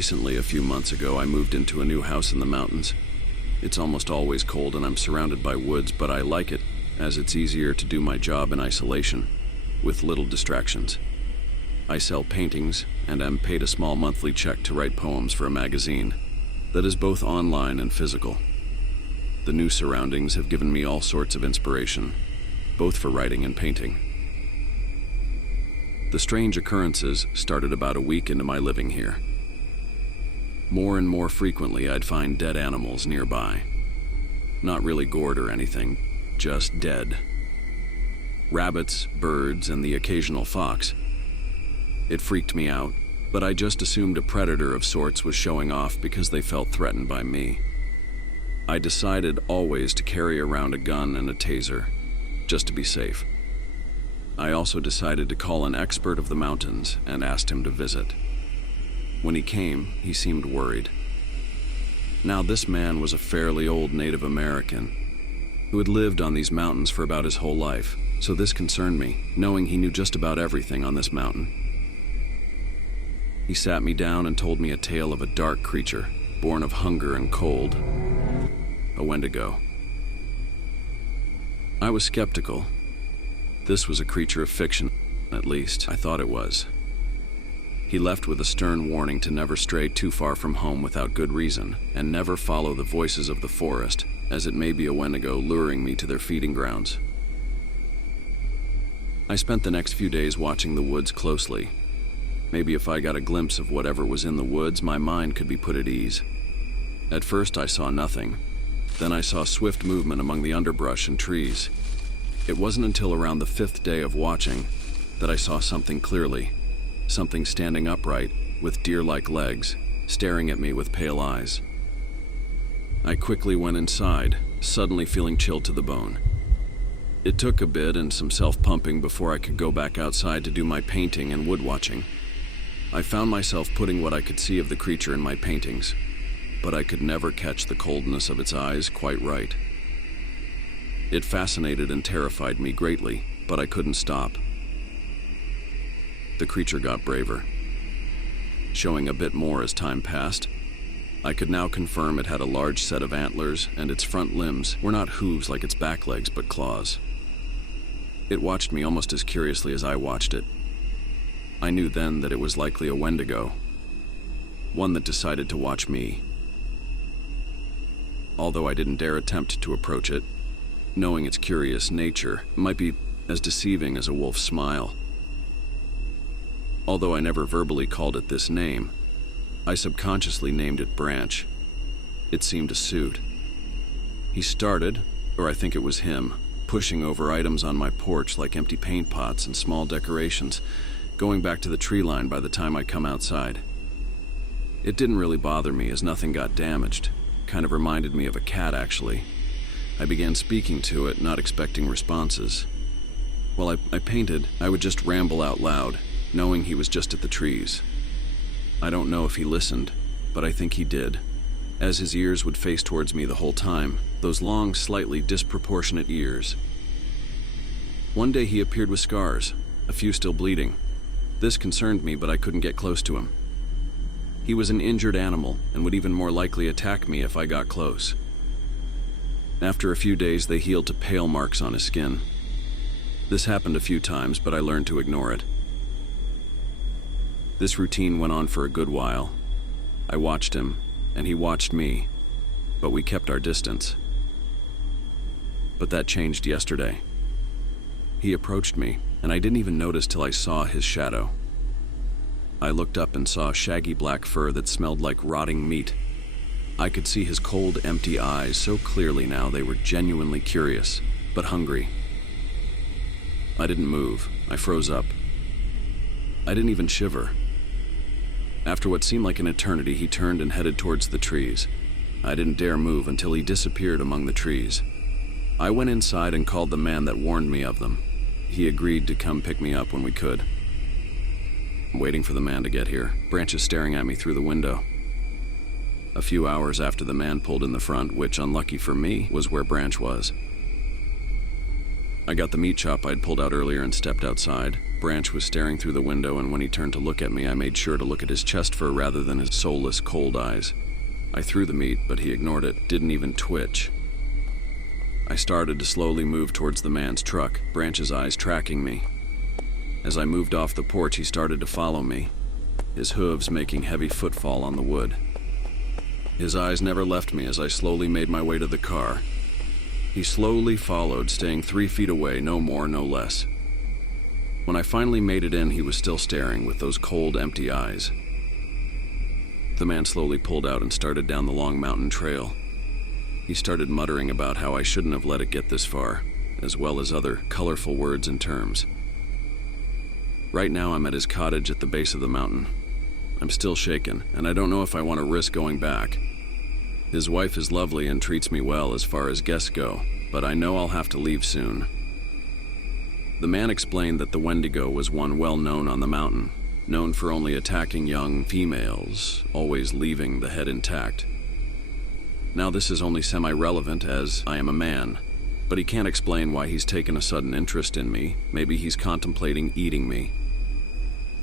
Recently, a few months ago, I moved into a new house in the mountains. It's almost always cold and I'm surrounded by woods, but I like it, as it's easier to do my job in isolation, with little distractions. I sell paintings and am paid a small monthly check to write poems for a magazine that is both online and physical. The new surroundings have given me all sorts of inspiration, both for writing and painting. The strange occurrences started about a week into my living here. More and more frequently, I'd find dead animals nearby. Not really gored or anything, just dead. Rabbits, birds, and the occasional fox. It freaked me out, but I just assumed a predator of sorts was showing off because they felt threatened by me. I decided always to carry around a gun and a taser, just to be safe. I also decided to call an expert of the mountains and asked him to visit. When he came, he seemed worried. Now, this man was a fairly old Native American who had lived on these mountains for about his whole life, so this concerned me, knowing he knew just about everything on this mountain. He sat me down and told me a tale of a dark creature, born of hunger and cold, a Wendigo. I was skeptical. This was a creature of fiction, at least I thought it was. He left with a stern warning to never stray too far from home without good reason, and never follow the voices of the forest, as it may be a Wendigo luring me to their feeding grounds. I spent the next few days watching the woods closely. Maybe if I got a glimpse of whatever was in the woods, my mind could be put at ease. At first I saw nothing. Then I saw swift movement among the underbrush and trees. It wasn't until around the 5th day of watching that I saw something clearly. Something standing upright, with deer-like legs, staring at me with pale eyes. I quickly went inside, suddenly feeling chilled to the bone. It took a bit and some self-pumping before I could go back outside to do my painting and wood watching. I found myself putting what I could see of the creature in my paintings, but I could never catch the coldness of its eyes quite right. It fascinated and terrified me greatly, but I couldn't stop. The creature got braver, showing a bit more as time passed. I could now confirm it had a large set of antlers, and its front limbs were not hooves like its back legs, but claws. It watched me almost as curiously as I watched it. I knew then that it was likely a Wendigo, one that decided to watch me. Although I didn't dare attempt to approach it, knowing its curious nature might be as deceiving as a wolf's smile. Although I never verbally called it this name, I subconsciously named it Branch. It seemed to suit. He started, or I think it was him, pushing over items on my porch like empty paint pots and small decorations, going back to the tree line by the time I come outside. It didn't really bother me as nothing got damaged. Kind of reminded me of a cat, actually. I began speaking to it, not expecting responses. While I painted, I would just ramble out loud, knowing he was just at the trees. I don't know if he listened, but I think he did, as his ears would face towards me the whole time, those long, slightly disproportionate ears. One day he appeared with scars, a few still bleeding. This concerned me, but I couldn't get close to him. He was an injured animal and would even more likely attack me if I got close. After a few days, they healed to pale marks on his skin. This happened a few times, but I learned to ignore it. This routine went on for a good while. I watched him, and he watched me, but we kept our distance. But that changed yesterday. He approached me, and I didn't even notice till I saw his shadow. I looked up and saw shaggy black fur that smelled like rotting meat. I could see his cold, empty eyes so clearly now they were genuinely curious, but hungry. I didn't move. I froze up. I didn't even shiver. After what seemed like an eternity, he turned and headed towards the trees. I didn't dare move until he disappeared among the trees. I went inside and called the man that warned me of them. He agreed to come pick me up when we could. I'm waiting for the man to get here, Branch is staring at me through the window. A few hours after the man pulled in the front, which, unlucky for me, was where Branch was. I got the meat chop I'd pulled out earlier and stepped outside. Branch was staring through the window, and when he turned to look at me, I made sure to look at his chest fur rather than his soulless, cold eyes. I threw the meat, but he ignored it, didn't even twitch. I started to slowly move towards the man's truck, Branch's eyes tracking me. As I moved off the porch, he started to follow me, his hooves making heavy footfall on the wood. His eyes never left me as I slowly made my way to the car. He slowly followed, staying 3 feet away, no more, no less. When I finally made it in, he was still staring with those cold, empty eyes. The man slowly pulled out and started down the long mountain trail. He started muttering about how I shouldn't have let it get this far, as well as other colorful words and terms. Right now I'm at his cottage at the base of the mountain. I'm still shaken, and I don't know if I want to risk going back. His wife is lovely and treats me well as far as guests go, but I know I'll have to leave soon. The man explained that the Wendigo was one well known on the mountain, known for only attacking young females, always leaving the head intact. Now this is only semi-relevant as I am a man, but he can't explain why he's taken a sudden interest in me. Maybe he's contemplating eating me.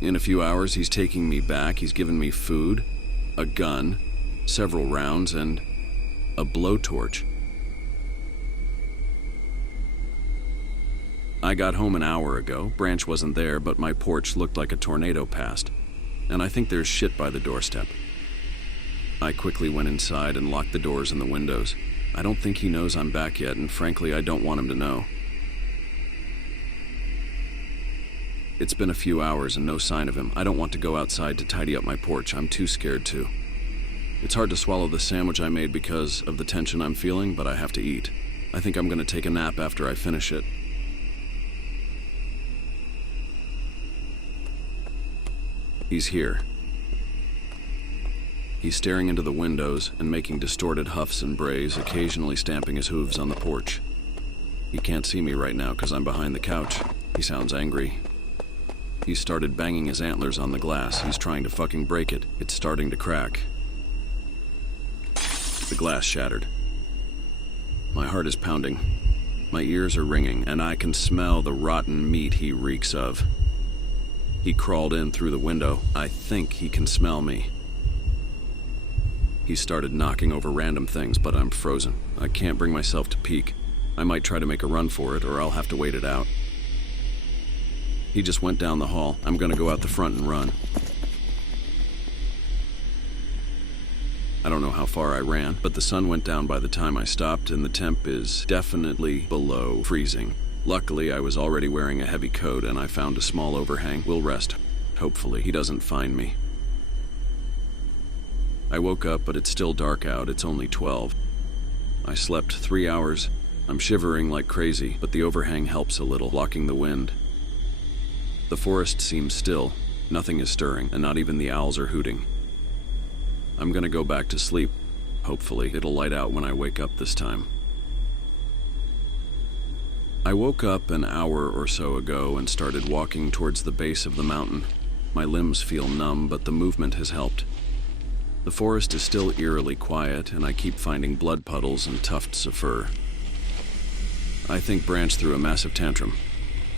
In a few hours he's taking me back, he's given me food, a gun, several rounds, and a blowtorch. I got home an hour ago. Branch wasn't there, but my porch looked like a tornado passed, and I think there's shit by the doorstep. I quickly went inside and locked the doors and the windows. I don't think he knows I'm back yet, and frankly, I don't want him to know. It's been a few hours and no sign of him. I don't want to go outside to tidy up my porch. I'm too scared to. It's hard to swallow the sandwich I made because of the tension I'm feeling, but I have to eat. I think I'm gonna take a nap after I finish it. He's here. He's staring into the windows and making distorted huffs and brays, occasionally stamping his hooves on the porch. He can't see me right now because I'm behind the couch. He sounds angry. He's started banging his antlers on the glass. He's trying to fucking break it. It's starting to crack. The glass shattered. My heart is pounding. My ears are ringing, and I can smell the rotten meat he reeks of. He crawled in through the window. I think he can smell me. He started knocking over random things, but I'm frozen. I can't bring myself to peek. I might try to make a run for it, or I'll have to wait it out. He just went down the hall. I'm gonna go out the front and run. I don't know how far I ran, but the sun went down by the time I stopped, and the temp is definitely below freezing. Luckily, I was already wearing a heavy coat, and I found a small overhang. We'll rest. Hopefully, he doesn't find me. I woke up, but it's still dark out. It's only 12. I slept 3 hours. I'm shivering like crazy, but the overhang helps a little, blocking the wind. The forest seems still. Nothing is stirring, and not even the owls are hooting. I'm gonna go back to sleep. Hopefully, it'll light out when I wake up this time. I woke up an hour or so ago and started walking towards the base of the mountain. My limbs feel numb, but the movement has helped. The forest is still eerily quiet, and I keep finding blood puddles and tufts of fur. I think Branch threw a massive tantrum.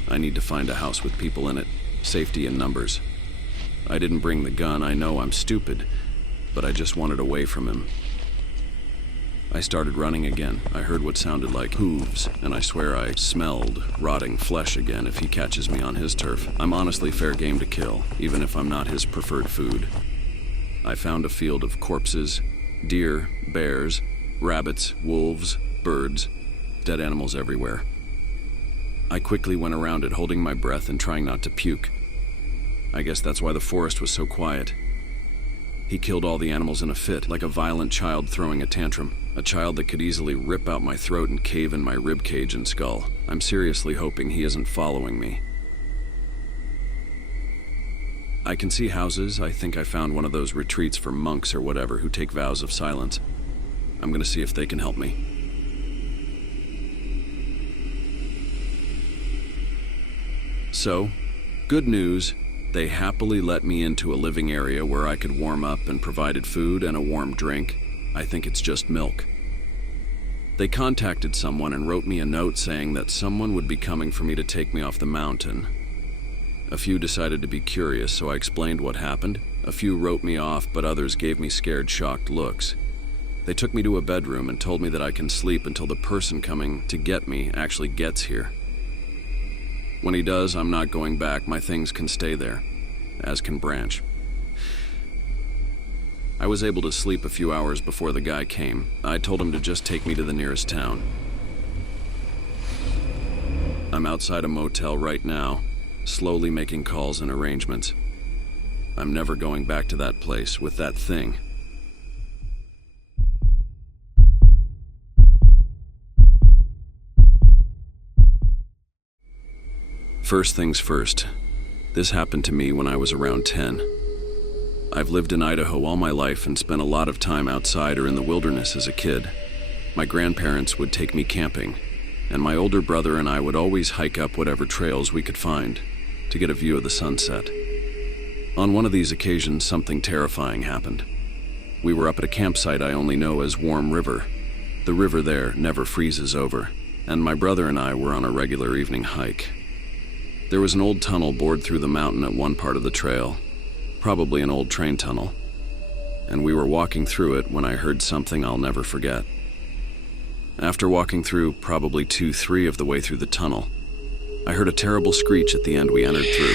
I need to find a house with people in it. Safety in numbers. I didn't bring the gun. I know I'm stupid, but I just wanted away from him. I started running again. I heard what sounded like hooves, and I swear I smelled rotting flesh again if he catches me on his turf. I'm honestly fair game to kill, even if I'm not his preferred food. I found a field of corpses, deer, bears, rabbits, wolves, birds, dead animals everywhere. I quickly went around it, holding my breath and trying not to puke. I guess that's why the forest was so quiet. He killed all the animals in a fit, like a violent child throwing a tantrum. A child that could easily rip out my throat and cave in my rib cage and skull. I'm seriously hoping he isn't following me. I can see houses. I think I found one of those retreats for monks or whatever who take vows of silence. I'm gonna see if they can help me. So, good news. They happily let me into a living area where I could warm up and provided food and a warm drink. I think it's just milk. They contacted someone and wrote me a note saying that someone would be coming for me to take me off the mountain. A few decided to be curious, so I explained what happened. A few wrote me off, but others gave me scared, shocked looks. They took me to a bedroom and told me that I can sleep until the person coming to get me actually gets here. When he does, I'm not going back. My things can stay there, as can Branch. I was able to sleep a few hours before the guy came. I told him to just take me to the nearest town. I'm outside a motel right now, slowly making calls and arrangements. I'm never going back to that place with that thing. First things first, this happened to me when I was around 10. I've lived in Idaho all my life and spent a lot of time outside or in the wilderness as a kid. My grandparents would take me camping, and my older brother and I would always hike up whatever trails we could find to get a view of the sunset. On one of these occasions, something terrifying happened. We were up at a campsite I only know as Warm River. The river there never freezes over, and my brother and I were on a regular evening hike. There was an old tunnel bored through the mountain at one part of the trail, probably an old train tunnel, and we were walking through it when I heard something I'll never forget. After walking through probably 2-3 of the way through the tunnel, I heard a terrible screech at the end we entered through.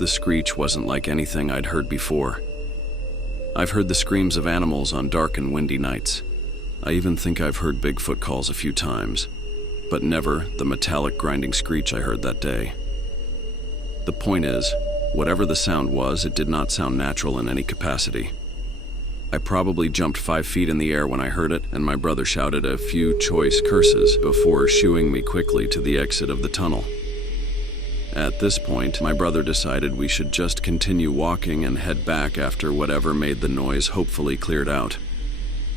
The screech wasn't like anything I'd heard before. I've heard the screams of animals on dark and windy nights. I even think I've heard Bigfoot calls a few times, but never the metallic grinding screech I heard that day. The point is, whatever the sound was, it did not sound natural in any capacity. I probably jumped 5 feet in the air when I heard it, and my brother shouted a few choice curses before shooing me quickly to the exit of the tunnel. At this point, my brother decided we should just continue walking and head back after whatever made the noise hopefully cleared out.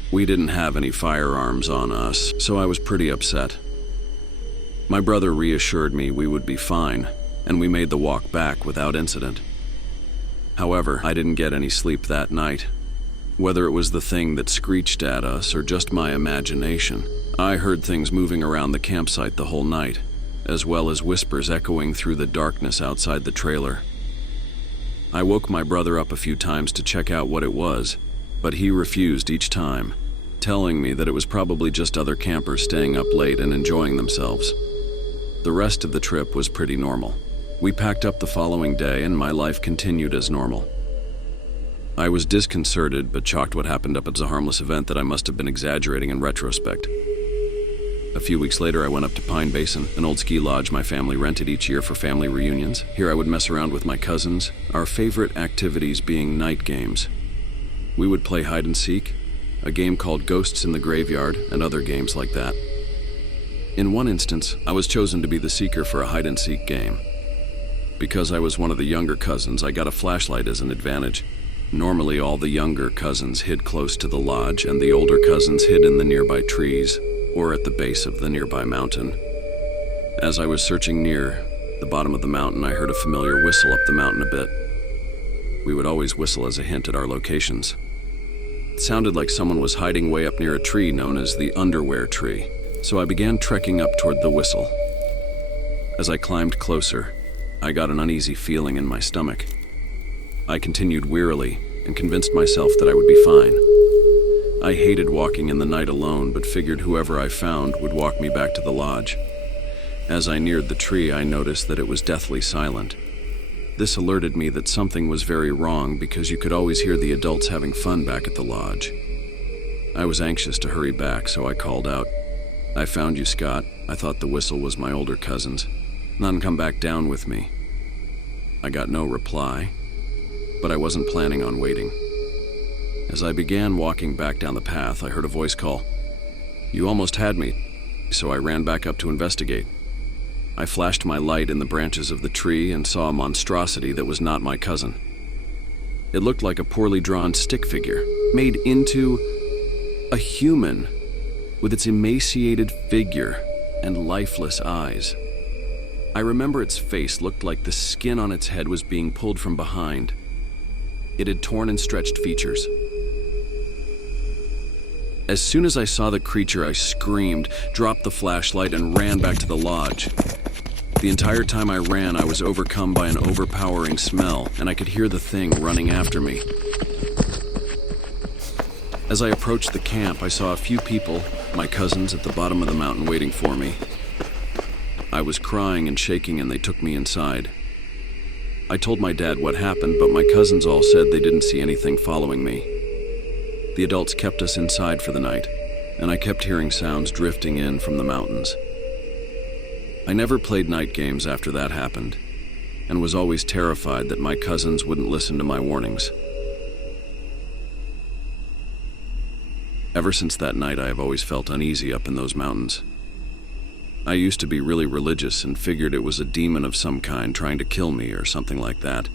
We didn't have any firearms on us, so I was pretty upset. My brother reassured me we would be fine, and we made the walk back without incident. However, I didn't get any sleep that night. Whether it was the thing that screeched at us or just my imagination, I heard things moving around the campsite the whole night, as well as whispers echoing through the darkness outside the trailer. I woke my brother up a few times to check out what it was, but he refused each time, telling me that it was probably just other campers staying up late and enjoying themselves. The rest of the trip was pretty normal. We packed up the following day and my life continued as normal. I was disconcerted, but chalked what happened up as a harmless event that I must have been exaggerating in retrospect. A few weeks later, I went up to Pine Basin, an old ski lodge my family rented each year for family reunions. Here I would mess around with my cousins, our favorite activities being night games. We would play hide and seek, a game called Ghosts in the Graveyard, and other games like that. In one instance, I was chosen to be the seeker for a hide and seek game. Because I was one of the younger cousins, I got a flashlight as an advantage. Normally, all the younger cousins hid close to the lodge, and the older cousins hid in the nearby trees, or at the base of the nearby mountain. As I was searching near the bottom of the mountain, I heard a familiar whistle up the mountain a bit. We would always whistle as a hint at our locations. It sounded like someone was hiding way up near a tree known as the underwear tree, so I began trekking up toward the whistle. As I climbed closer, I got an uneasy feeling in my stomach. I continued wearily and convinced myself that I would be fine. I hated walking in the night alone, but figured whoever I found would walk me back to the lodge. As I neared the tree, I noticed that it was deathly silent. This alerted me that something was very wrong because you could always hear the adults having fun back at the lodge. I was anxious to hurry back, so I called out, "I found you, Scott." I thought the whistle was my older cousin's. "None come back down with me." I got no reply, but I wasn't planning on waiting. As I began walking back down the path, I heard a voice call, "You almost had me," so I ran back up to investigate. I flashed my light in the branches of the tree and saw a monstrosity that was not my cousin. It looked like a poorly drawn stick figure, made into a human, with its emaciated figure and lifeless eyes. I remember its face looked like the skin on its head was being pulled from behind. It had torn and stretched features. As soon as I saw the creature, I screamed, dropped the flashlight, and ran back to the lodge. The entire time I ran, I was overcome by an overpowering smell, and I could hear the thing running after me. As I approached the camp, I saw a few people, my cousins, at the bottom of the mountain waiting for me. I was crying and shaking, and they took me inside. I told my dad what happened, but my cousins all said they didn't see anything following me. The adults kept us inside for the night, and I kept hearing sounds drifting in from the mountains. I never played night games after that happened, and was always terrified that my cousins wouldn't listen to my warnings. Ever since that night, I have always felt uneasy up in those mountains. I used to be really religious and figured it was a demon of some kind trying to kill me or something like that,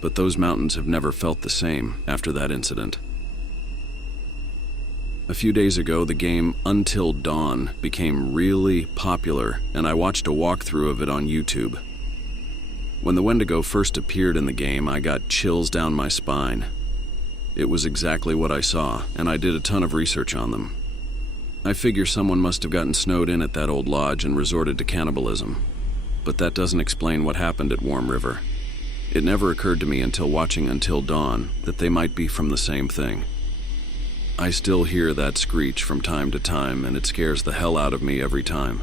but those mountains have never felt the same after that incident. A few days ago, the game Until Dawn became really popular, and I watched a walkthrough of it on YouTube. When the Wendigo first appeared in the game, I got chills down my spine. It was exactly what I saw, and I did a ton of research on them. I figure someone must have gotten snowed in at that old lodge and resorted to cannibalism. But that doesn't explain what happened at Warm River. It never occurred to me until watching Until Dawn that they might be from the same thing. I still hear that screech from time to time, and it scares the hell out of me every time.